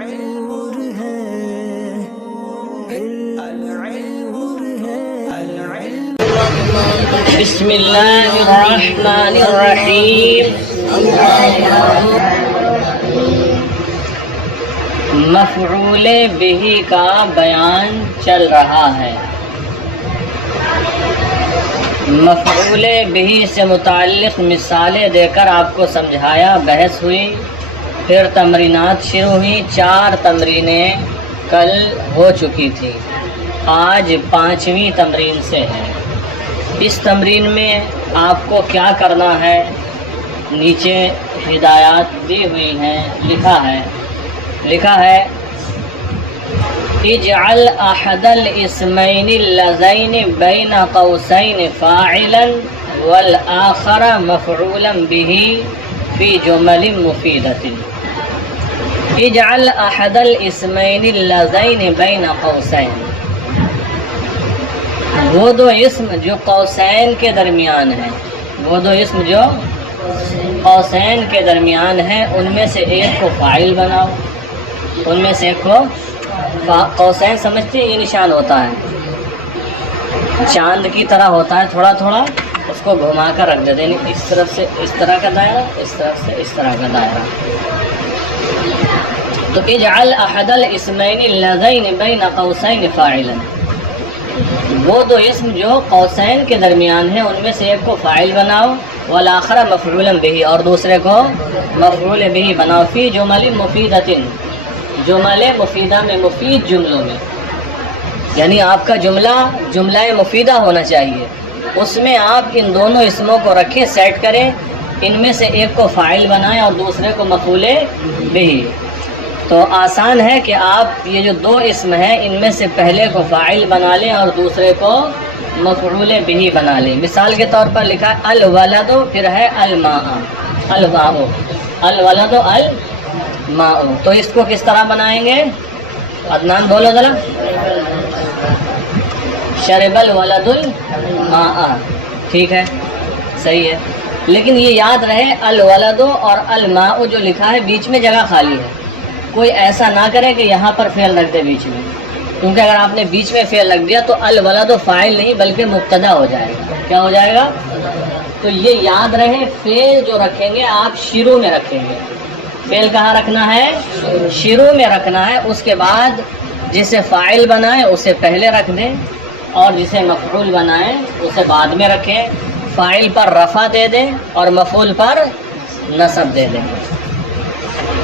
نور ہے بسم اللہ الرحمن الرحیم مفعول بہ کا بیان چل رہا ہے۔ مفعول بہ سے متعلق مثالیں دے کر آپ کو سمجھایا، بحث ہوئی، پھر تمرینات شروع ہوئی۔ 4 تمرینیں کل ہو چکی تھی، آج 5ویں تمرین سے ہے۔ اس تمرین میں آپ کو کیا کرنا ہے، نیچے ہدایات دی ہوئی ہیں، لکھا ہے اجعل احد الاسمین اللذین بین قوسین فاعلا والآخر مفعولا به فی جمل مفیدۃ۔ اجعل احد الاسمین اللذین بین قوسین، وہ دو اسم جو قوسین کے درمیان ہیں، ان میں سے ایک کو فاعل بناؤ۔ ان میں سے ایک کو قوسین سمجھتے ہیں، یہ نشان ہوتا ہے، چاند کی طرح ہوتا ہے، تھوڑا تھوڑا اس کو گھما کر رکھ دیتے ہیں، اس طرف سے اس طرح کا دائرہ، اس طرف سے اس طرح کا دائرہ۔ تو اجعل احد الاسمین اللذین بین قوسین فاعلا، وہ دو اسم جو قوسین کے درمیان ہیں ان میں سے ایک کو فاعل بناؤ، والآخر مفعولا بہ، اور دوسرے کو مفعول بہ بناؤ، فی جمل مفیدۃ، جمل مفیدہ میں، مفید جملوں میں، یعنی آپ کا جملہ مفیدہ ہونا چاہیے، اس میں آپ ان دونوں اسموں کو رکھیں، سیٹ کریں، ان میں سے ایک کو فاعل بنائیں اور دوسرے کو مفعول بہ۔ تو آسان ہے کہ آپ یہ جو 2 اسم ہیں ان میں سے پہلے کو فاعل بنا لیں اور دوسرے کو مفعول بہ بنا لیں۔ مثال کے طور پر لکھا الولد، پھر ہے الماء، الولد الماء، تو اس کو کس طرح بنائیں گے؟ عدنان بولو ذرا، شرب الولد الماء، ٹھیک ہے، صحیح ہے، لیکن یہ یاد رہے الولد اور الماء جو لکھا ہے بیچ میں جگہ خالی ہے، کوئی ایسا نہ کرے کہ یہاں پر فعل رکھ دے بیچ میں، کیونکہ اگر آپ نے بیچ میں فعل رکھ دیا تو الولد فاعل نہیں بلکہ مبتدا ہو جائے گا۔ کیا ہو جائے گا؟ تو یہ یاد رہے، فعل جو رکھیں گے آپ شروع میں رکھیں گے۔ فعل کہاں رکھنا ہے؟ شروع میں رکھنا ہے، اس کے بعد جسے فاعل بنائیں اسے پہلے رکھ دیں اور جسے مفعول بنائیں اسے بعد میں رکھیں، فاعل پر رفع دے دیں اور مفعول پر نصب دے دیں۔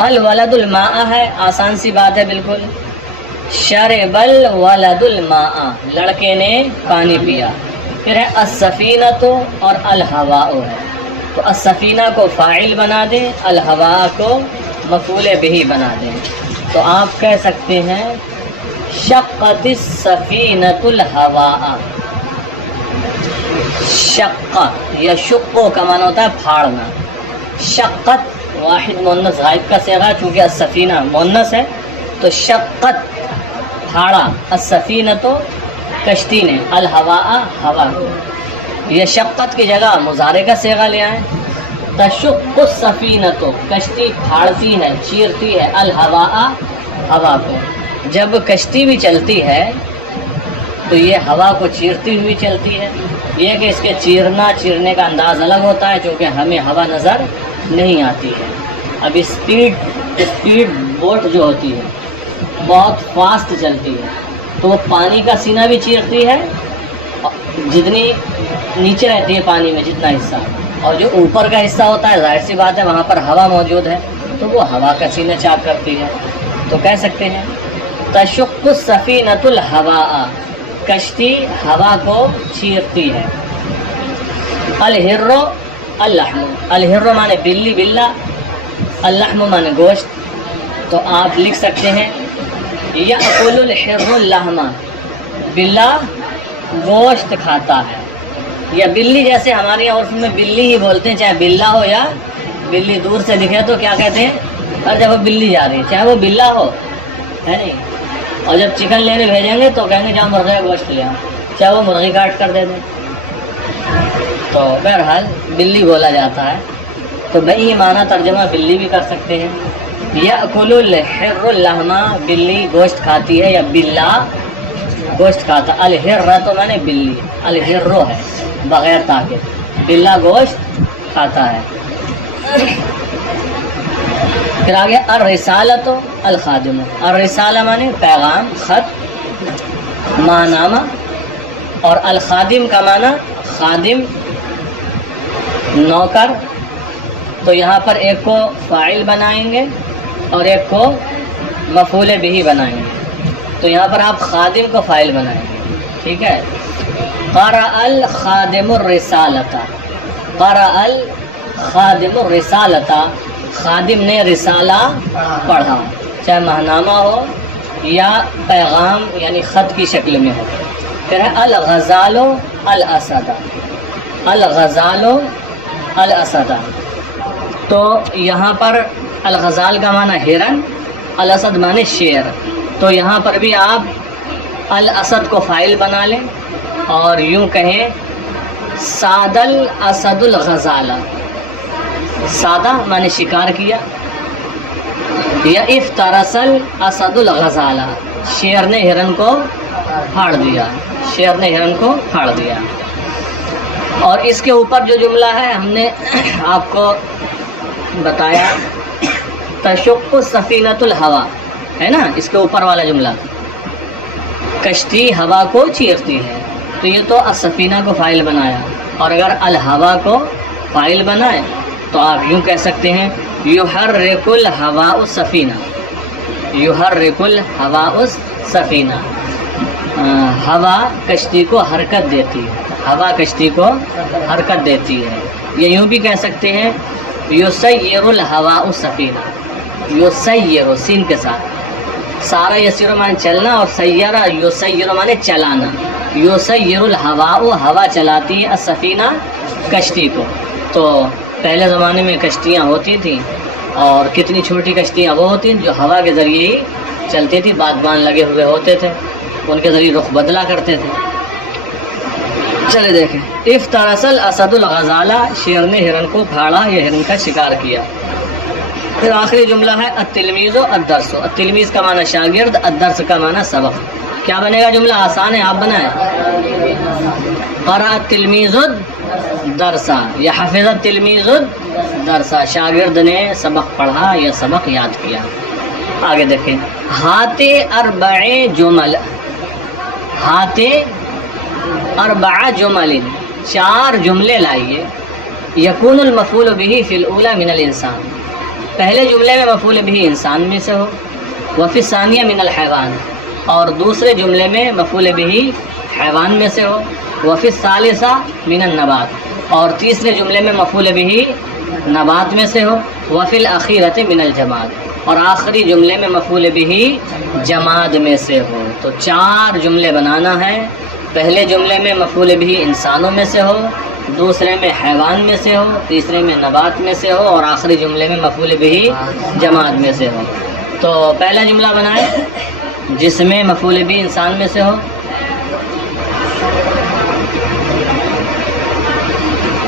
الولد الماء ہے، آسان سی بات ہے بالکل۔ شرب الولد الماء، لڑکے نے پانی پیا۔ پھر ہے السفینۃ اور الہواء ہے، تو السفینہ کو فاعل بنا دیں، الہواء کو مفعول بہ بنا دیں، تو آپ کہہ سکتے ہیں شقت السفینۃ الہواء۔ شق یا شقو کا معنی ہوتا ہے پھاڑنا، شقت واحد مؤنث غائب کا صیغہ، چونکہ السفینہ مؤنث ہے تو شقت پھاڑا، السفینہ تو کشتی نے، الہواء ہوا کو، یہ شقت کی جگہ مضارع کا صیغہ لے آئیں، تشق السفینہ تو کشتی پھاڑتی ہے، چیرتی ہے، الہواء ہوا کو۔ جب کشتی بھی چلتی ہے تو یہ ہوا کو چیرتی ہوئی چلتی ہے، یہ کہ اس کے چیرنے کا انداز الگ ہوتا ہے، چونکہ ہمیں ہوا نظر نہیں آتی ہے۔ اب اسپیڈ بوٹ جو ہوتی ہے بہت فاسٹ چلتی ہے، تو وہ پانی کا سینہ بھی چیرتی ہے، جتنی نیچے رہتی ہے پانی میں جتنا حصہ، اور جو اوپر کا حصہ ہوتا ہے ظاہر سی بات ہے وہاں پر ہوا موجود ہے تو وہ ہوا کا سینہ چاک کرتی ہے۔ تو کہہ سکتے ہیں تشق السفینۃ الہواء، کشتی ہوا کو چیرتی ہے۔ الہر اللحم، الہر مانے بلی، بلا، اللحم مانے گوشت، تو آپ لکھ سکتے ہیں یأکل الحر اللحم، بلا گوشت کھاتا ہے، یا بلی، جیسے ہمارے یہاں عرف میں بلی ہی بولتے ہیں، چاہے بلا ہو یا بلی دور سے دکھے تو کیا کہتے ہیں، اور جب وہ بلی جا رہی ہے چاہے وہ بلا ہو، ہے نہیں، اور جب چکن لینے بھیجیں گے تو کہیں گے جاؤ مرغے گوشت لے آؤ، چاہے وہ مرغی کاٹ کر دے دیں، تو بہرحال بلی بولا جاتا ہے، تو بھائی یہ معنی ترجمہ بلی بھی کر سکتے ہیں۔ یأکل الحر اللحم، بلی گوشت کھاتی ہے یا بلا گوشت کھاتا. الحر تو میں نے بلی، الحرو ہے بغیر تاکہ، بلا گوشت کھاتا ہے. پھر آگے الرسالۃ الخادم، الرسالہ مانے پیغام، خط، ماہنامہ، اور الخادم کا معنی خادم، نوکر. تو یہاں پر ایک کو فاعل بنائیں گے اور ایک کو مفعول بہ بنائیں گے. تو یہاں پر آپ خادم کو فاعل بنائیں گے، ٹھیک ہے. قرأ الخادم الرسالۃ، قرأ الخادم الرسالۃ، خادم نے رسالہ پڑھا، چاہے ماہنامہ ہو یا پیغام یعنی خط کی شکل میں ہو. پھر ہے الغزال الاسد، الغزال الاسد. تو یہاں پر الغزال کا معنی ہرن، الاسد معنی شیر. تو یہاں پر بھی آپ الاسد کو فاعل بنا لیں اور یوں کہیں ساد الاسد الغزالہ. سادہ معنی شکار کیا، یا افترس الاسد الغزالہ، شیر نے ہرن کو پھاڑ دیا، شیر نے ہرن کو پھاڑ دیا. اور اس کے اوپر جو جملہ ہے ہم نے آپ کو بتایا تشق سفینۃ الہوا ہے نا، اس کے اوپر والا جملہ کشتی ہوا کو چیرتی ہے. تو یہ تو السفینہ کو فاعل بنایا، اور اگر الہوا کو فاعل بنائے تو آپ یوں کہہ سکتے ہیں یحرک الہواء السفینہ، یحرک الہواء السفینہ. ہوا کشتی کو حرکت دیتی ہے، ہوا کشتی کو حرکت دیتی ہے. یا یوں بھی کہہ سکتے ہیں یسیر الہواء السفینہ، یسیر سین کے ساتھ، سارا یسیر مانے چلنا اور سیارہ یسیر مانے چلانا. یسیر الہواء، ہوا چلاتی ہے، السفینہ کشتی کو. تو پہلے زمانے میں کشتیاں ہوتی تھیں، اور کتنی چھوٹی کشتیاں وہ ہوتی ہیں جو ہوا کے ذریعے ہی چلتی تھی، بادبان لگے ہوئے ہوتے تھے، ان کے ذریعے رخ بدلا کرتے تھے. چلے دیکھیں افترس الاسد الغزالہ، شیر نے ہرن کو پھاڑا یا ہرن کا شکار کیا. پھر آخری جملہ ہے التلمیذ الدرس، التلمیذ کا معنی شاگرد، الدرس کا معنی سبق. کیا بنے گا؟ جملہ آسان ہے، آپ بنائیں. قرأ التلمیذ الدرس یا حفظ التلمیذ الدرس، شاگرد نے سبق پڑھا یا سبق یاد کیا. آگے دیکھیں ہات اربع جمل، ہات اربع جمل، 4 جملے لائیے. یکون المفعول به فی الاولی من الانسان، پہلے جملے میں مفعول به انسان میں سے ہو، وفی الثانیہ من الحیوان، اور دوسرے جملے میں مفعول به حیوان میں سے ہو، وفی الثالثہ من النبات، اور تیسرے جملے میں مفعول به نبات میں سے ہو، وفی الاخیرۃ من الجماد، اور آخری جملے میں مفعول به جماد میں سے ہو. تو 4 جملے بنانا ہے. پہلے جملے میں مفعول به انسانوں میں سے ہو، دوسرے میں حیوان میں سے ہو، تیسرے میں نبات میں سے ہو، اور آخری جملے میں مفعول به جماد میں سے ہو. تو پہلا جملہ بنائیں جس میں مفعول به انسان میں سے ہو.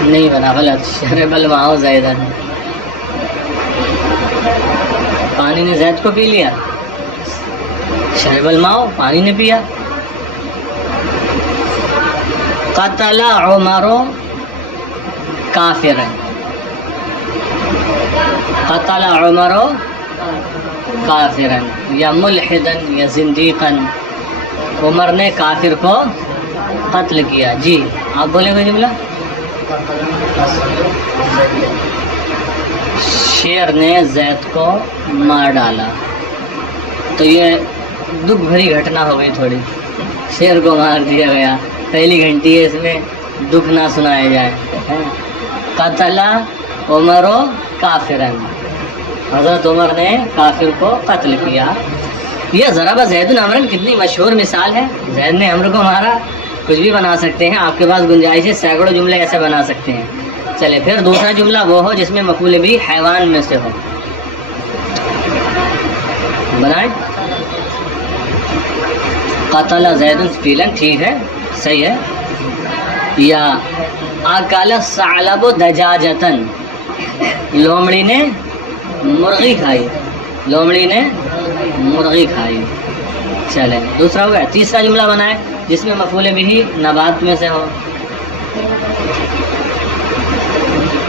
نہیں بنا، غلط. شرب الماء زیداً، پانی نے زید کو پی لیا. شرب الماء، پانی نے پیا. قتل عمر کافرا، قتل عمر کافرا یا ملحدا یا زندیقا، عمر نے کافر کو قتل کیا. جی آپ بولیں گے جملہ. شیر نے زید کو مار ڈالا. تو یہ دکھ بھری گھٹنا ہو گئی تھوڑی، شیر کو مار دیا گیا. پہلی گھنٹی ہے، اس میں دکھ نہ سنایا جائے. قتل عمر کافرا، حضرت عمر نے کافر کو قتل کیا. یہ ضرب زید عمرا کتنی مشہور مثال ہے. زید نے عمر کو مارا، کچھ بھی بنا سکتے ہیں. آپ کے پاس گنجائش ہے، سینکڑوں جملے ایسے بنا سکتے ہیں. چلے پھر دوسرا جملہ وہ ہو جس میں مفعول بھی حیوان میں سے ہو. بنائیں. قتل زید فعلا، ٹھیک ہے، صحیح ہے. یا اکل الثعلب دجاجۃ، لومڑی نے مرغی کھائی. لومڑی نے مرغی کھائی. چلے دوسرا ہو گیا. تیسرا جملہ بنائے جس میں مفعول بھی نبات میں سے ہو.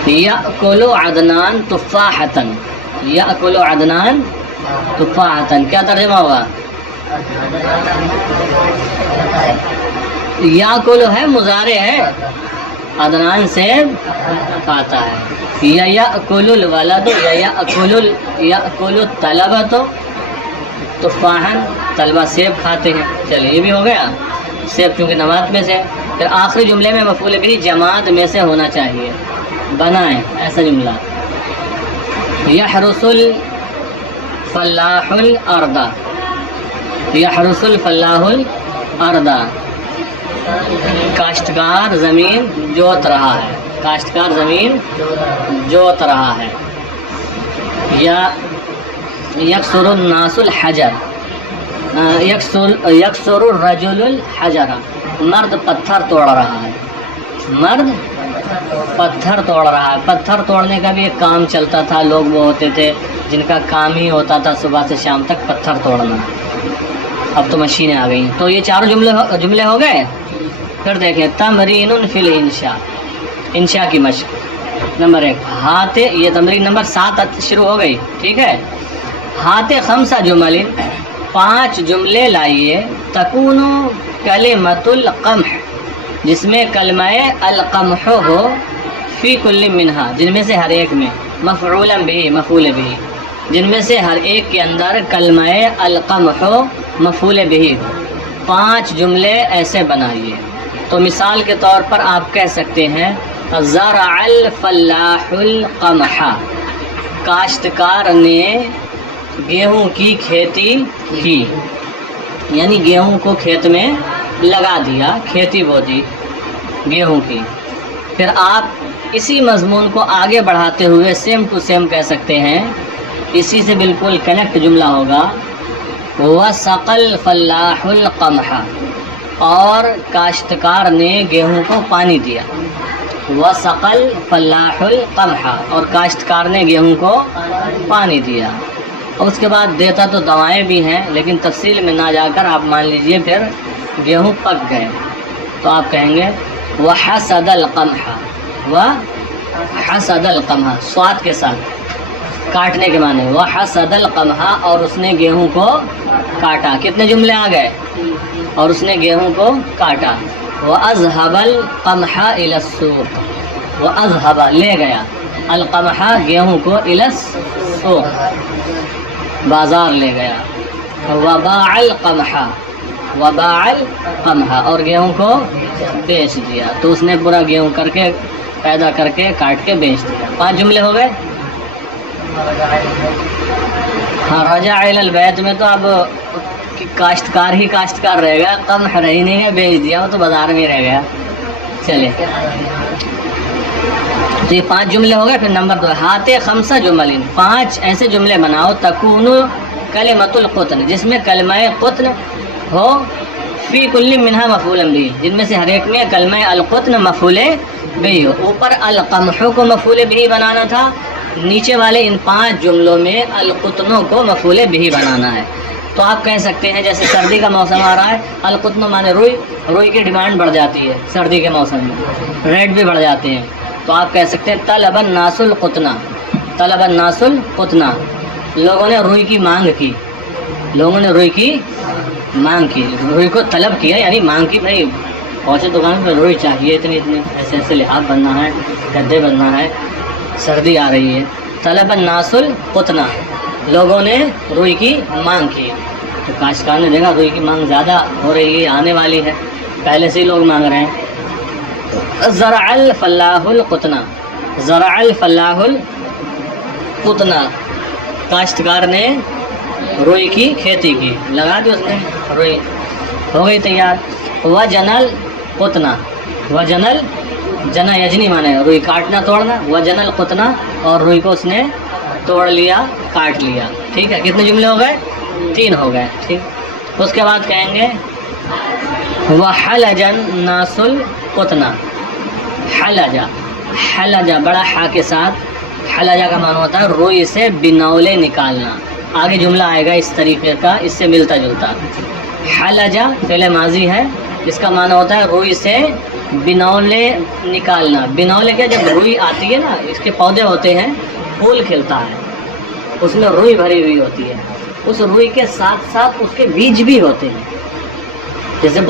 یأکل عدنان تفاحتن. یأکل عدنان تفاحتن کیا ترجمہ ہوگا؟ یأکل ہے مضارع ہے، عدنان سے کھاتا ہے. یأکل الولد یأکل الطلبۃ تفاحا، طلبہ سیب کھاتے ہیں. چلیے یہ بھی ہو گیا، سیب چونکہ نبات میں سے. پھر آخری جملے میں مفعول بھی جماد میں سے ہونا چاہیے. بنائیں ایسا جملہ. یحرس الفلاح الارض. یحرس الفلاح الارض، کاشتکار زمین جوت رہا ہے. کاشتکار زمین جوت رہا ہے. یا یکسر الناس الحجر. یکسر الرجل الحجر، مرد پتھر توڑ رہا ہے. مرد پتھر توڑ رہا ہے. پتھر توڑنے کا بھی ایک کام چلتا تھا. لوگ وہ ہوتے تھے جن کا کام ہی ہوتا تھا صبح سے شام تک پتھر توڑنا. اب تو مشینیں آ گئی. تو یہ چاروں جملے ہو گئے. پھر دیکھیں تمرین فی الانشاء، انشاء کی مشق. نمبر 1 ہاتھ، یہ تمرین نمبر 7 شروع ہو گئی. ٹھیک ہے. ہاتھ خمسہ جمل، 5 جملے لائیے. تکون کلمۃ القمح، جس میں کلمہ القمح ہو. فی کل منہا، جن میں سے ہر ایک میں. مفعولا بھی، مفعول بھی، جن میں سے ہر ایک کے اندر کلمہ القمح مفعول بھی. 5 جملے ایسے بنائیے. تو مثال کے طور پر آپ کہہ سکتے ہیں زرع الفلاح القمح، کاشتکار نے گیہوں کی کھیتی کی. یعنی گیہوں کو کھیت میں لگا دیا، کھیتی بو دی گیہوں کی. پھر آپ اسی مضمون کو آگے بڑھاتے ہوئے سیم ٹو سیم کہہ سکتے ہیں، اسی سے بالکل کنیکٹ جملہ ہوگا. وَسَقَى الْفَلَّاحُ الْقَمْحَ، اور کاشتکار نے گیہوں کو پانی دیا. وَسَقَى الْفَلَّاحُ الْقَمْحَ، اور کاشتکار نے گیہوں کو پانی دیا. اور اس کے بعد دیتا تو دوائیں بھی ہیں، لیکن تفصیل میں نہ جا کر آپ مان لیجئے پھر گیہوں پک گئے تو آپ کہیں گے وَحَسَدَ الْقَمْحَ. وَحَسَدَ الْقَمْحَ سواد کے ساتھ کاٹنے کے معنی. وَحَسَدَ الْقَمْحَ، اور اس نے گیہوں کو کاٹا. کتنے جملے آ گئے؟ اور اس نے گیہوں کو کاٹا. وَأَذْهَبَ الْقَمْحَ إِلَى السُّوقِ، وَأَذْهَبَ لے گیا، القمح گیہوں کو إِلَى السُّوقِ بازار لے گیا. وَبَاعَ الْقَمْحَ، وَبَاعَ الْقَمْحَ، اور گیہوں کو بیچ دیا. تو اس نے پورا گیہوں کر کے پیدا کر کے کاٹ کے بیچ دیا. 5 جملے ہو گئے. ہاں رجع الی البیت میں تو اب کاشتکار ہی کاشتکار رہ گیا، قمح رہی نہیں ہے، بیچ دیا، وہ تو بازار میں رہ گیا. چلے تو یہ 5 جملے ہو گئے. پھر نمبر 2 ہاتھ خمسہ جمل، 5 ایسے جملے بناؤ. تکون کلمۃ القطن، جس میں کلمہ قطن ہو. فی کل منہا مفعول بھی، جن میں سے ہر ایک میں کلمہ القطن مفعول بھی ہو. اوپر القمح کو مفعول بھی بنانا تھا، نیچے والے ان 5 جملوں میں القطنوں کو مفعول بھی بنانا ہے. تو آپ کہہ سکتے ہیں جیسے سردی کا موسم آ رہا ہے، القطن مانے روئی. روئی کی ڈیمانڈ بڑھ جاتی ہے سردی کے موسم میں، ریٹ بھی بڑھ جاتے ہیں. تو آپ کہہ سکتے ہیں طلب الناس القطن. طلب الناس القطن، لوگوں نے روئی کی مانگ کی. لوگوں نے روئی کی مانگ کی، روئی کو طلب کیا یعنی مانگ کی. بھائی پہنچے دکان پہ روئی چاہیے، اتنے ایسے ایسے لحاف بننا ہے، گدے بننا ہے، سردی آ رہی ہے. طلب الناس القطن، لوگوں نے روئی کی مانگ کی. تو کاشتکار نے دیکھا روئی کی مانگ زیادہ ہو رہی ہے، آنے والی ہے، پہلے سے ہی لوگ مانگ رہے ہیں. زرع الفلاح القطن، زرع الفلاح القطن، کاشتکار نے روئی کی کھیتی کی، لگا دی اس نے روئی، ہو گئی تیار. وجنل قطن، وجنل جنا یجنی مانے روئی کاٹنا توڑنا. وجنل قطن، اور روئی کو اس نے توڑ لیا کاٹ لیا. ٹھیک ہے. کتنے جملے ہو گئے؟ 3 ہو گئے. ٹھیک. اس کے بعد کہیں گے وحلج الناس القطن. حلجا، حلجا بڑا ہا کے ساتھ. حلجا کا معنی ہوتا ہے روئی سے بنولے نکالنا. آگے جملہ آئے گا اس طریقے کا، اس سے ملتا جلتا. حلجا فعل ماضی ہے، اس کا معنی ہوتا ہے روئی سے بنولے نکالنا. بنولے کیا، جب روئی آتی ہے نا، اس کے پودے ہوتے ہیں، پھول کھلتا ہے، اس میں روئی بھری ہوئی ہوتی ہے، اس روئی کے ساتھ ساتھ اس کے بیج بھی ہوتے ہیں. جیسے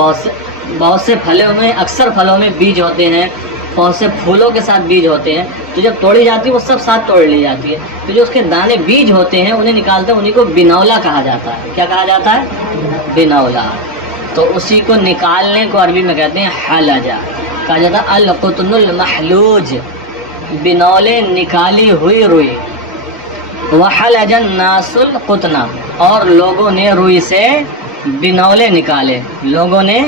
بہت سے پھلوں میں، اکثر پھلوں میں بیج ہوتے ہیں، بہت سے پھولوں کے ساتھ بیج ہوتے ہیں، تو جب توڑی جاتی ہے وہ سب ساتھ توڑ لی جاتی ہے. تو جو اس کے دانے بیج ہوتے ہیں انہیں نکالتے ہیں، انہیں کو بنولا کہا جاتا ہے. کیا کہا جاتا ہے؟ بنولا. تو اسی کو نکالنے کو عربی میں کہتے ہیں حلجا. کہا جاتا ہے القطن المحلوج، بنولے نکالی ہوئی روئی. وحلج الناس القطن، اور لوگوں نے روئی سے بنولے نکالے. لوگوں نے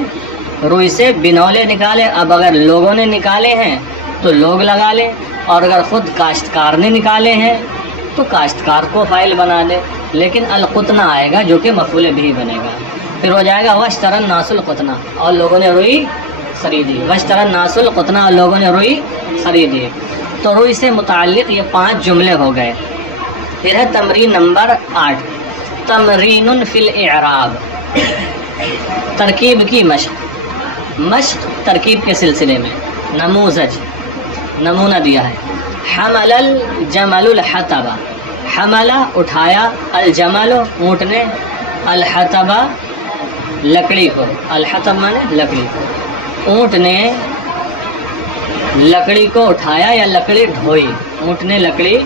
روئی سے بنولے نکالے. اب اگر لوگوں نے نکالے ہیں تو لوگ لگا لے، اور اگر خود کاشتکار نے نکالے ہیں تو کاشتکار کو فاعل بنا لے. لیکن القطن آئے گا جو کہ مفعول بھی بنے گا. پھر ہو جائے گا واشتری الناس القطن، اور لوگوں نے روئی خریدی. واشتری الناس القطن، اور لوگوں نے روئی خریدی. تو روئی سے متعلق یہ 5 جملے ہو گئے. پھر ہے تمرین نمبر 8، تمرین فی الاعراب، ترکیب کی مشق. مشق ترکیب کے سلسلے میں. نموذج، نمونہ دیا ہے. حمل الجمل الحطب، حمل اٹھایا، الجمل اونٹ نے، الحطب لکڑی کو. الحطب مانے لکڑی کو. اونٹ نے لکڑی کو اٹھایا یا لکڑی ڈھوئی. اونٹ نے لکڑی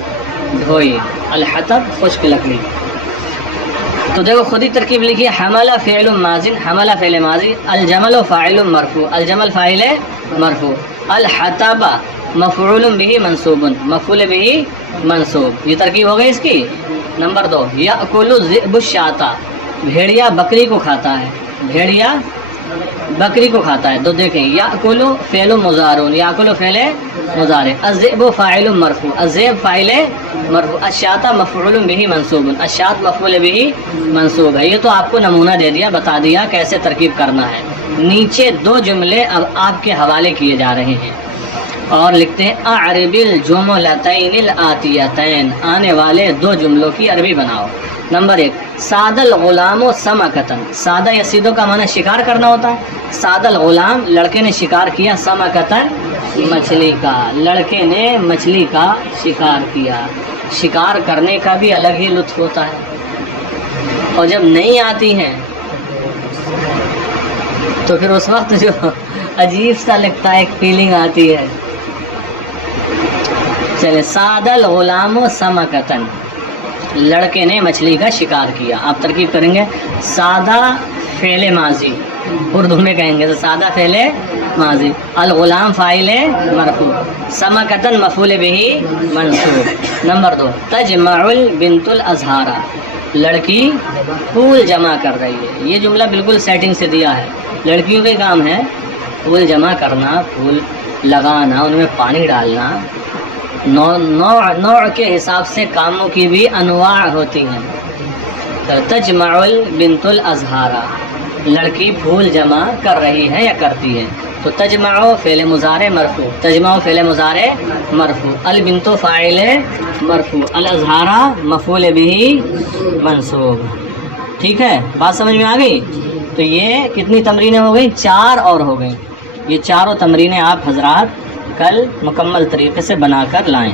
ڈھوئی. الحطب خشک لکڑی. تو دیکھو خود ہی ترکیب لکھی ہے. حمل فعل ماضی، حمل فعل ماضی، الجمل فاعل مرفوع، الجمل فاعل مرفوع، الحطب مفعول به منصوب، مفعول به منصوب. یہ ترکیب ہو گئی اس کی. نمبر 2، یأکل الذئب الشاة، بھیڑیا بکری کو کھاتا ہے. بھیڑیا بکری کو کھاتا ہے. تو دیکھیں یأکل فعل مضارع، یأکل فعل مضارع، الذئب فاعل مرفوع، الذئب فاعل مرفوع، الشاة مفعول به منصوب، الشاة مفعول به منصوب ہے. یہ تو آپ کو نمونہ دے دیا، بتا دیا کیسے ترکیب کرنا ہے. نیچے 2 جملے اب آپ کے حوالے کیے جا رہے ہیں، اور لکھتے ہیں اعرب الجملتین الآتیتین، آنے والے 2 جملوں کی عربی بناؤ. نمبر 1، صاد الغلام سمکتن. صادہ یا سیدو کا معنی شکار کرنا ہوتا ہے. صاد الغلام، لڑکے نے شکار کیا، سمکتن مچھلی کا، لڑکے نے مچھلی کا شکار کیا. شکار کرنے کا بھی الگ ہی لطف ہوتا ہے، اور جب نہیں آتی ہیں تو پھر اس وقت جو عجیب سا لگتا ہے، ایک فیلنگ آتی ہے. چلے، صاد الغلام سمکتن، لڑکے نے مچھلی کا شکار کیا. آپ ترکیب کریں گے سادہ فعل ماضی، اردو میں کہیں گے تو سادہ فعل ماضی، الغلام فاعل مرفوع، سمکتن مفعول به منصوب. نمبر 2، تجمع البنت الازہار، لڑکی پھول جمع کر رہی ہے. یہ جملہ بالکل سیٹنگ سے دیا ہے. لڑکیوں کے کام ہے پھول جمع کرنا، پھول لگانا، ان میں پانی ڈالنا. نوع کے حساب سے کاموں کی بھی انواع ہوتی ہیں. تجمع البنت الازہار، لڑکی پھول جمع کر رہی ہے یا کرتی ہے. تو تجمع فعل مضارع مرفوع، تجمع فعل مضارع مرفوع، البنت فاعل مرفوع، الازہار مفعول به منصوب. ٹھیک ہے، بات سمجھ میں آ گئی. تو یہ کتنی تمرینیں ہو گئی؟ 4 اور ہو گئی. یہ چاروں تمرینیں آپ حضرات کل مکمل طریقے سے بنا کر لائیں.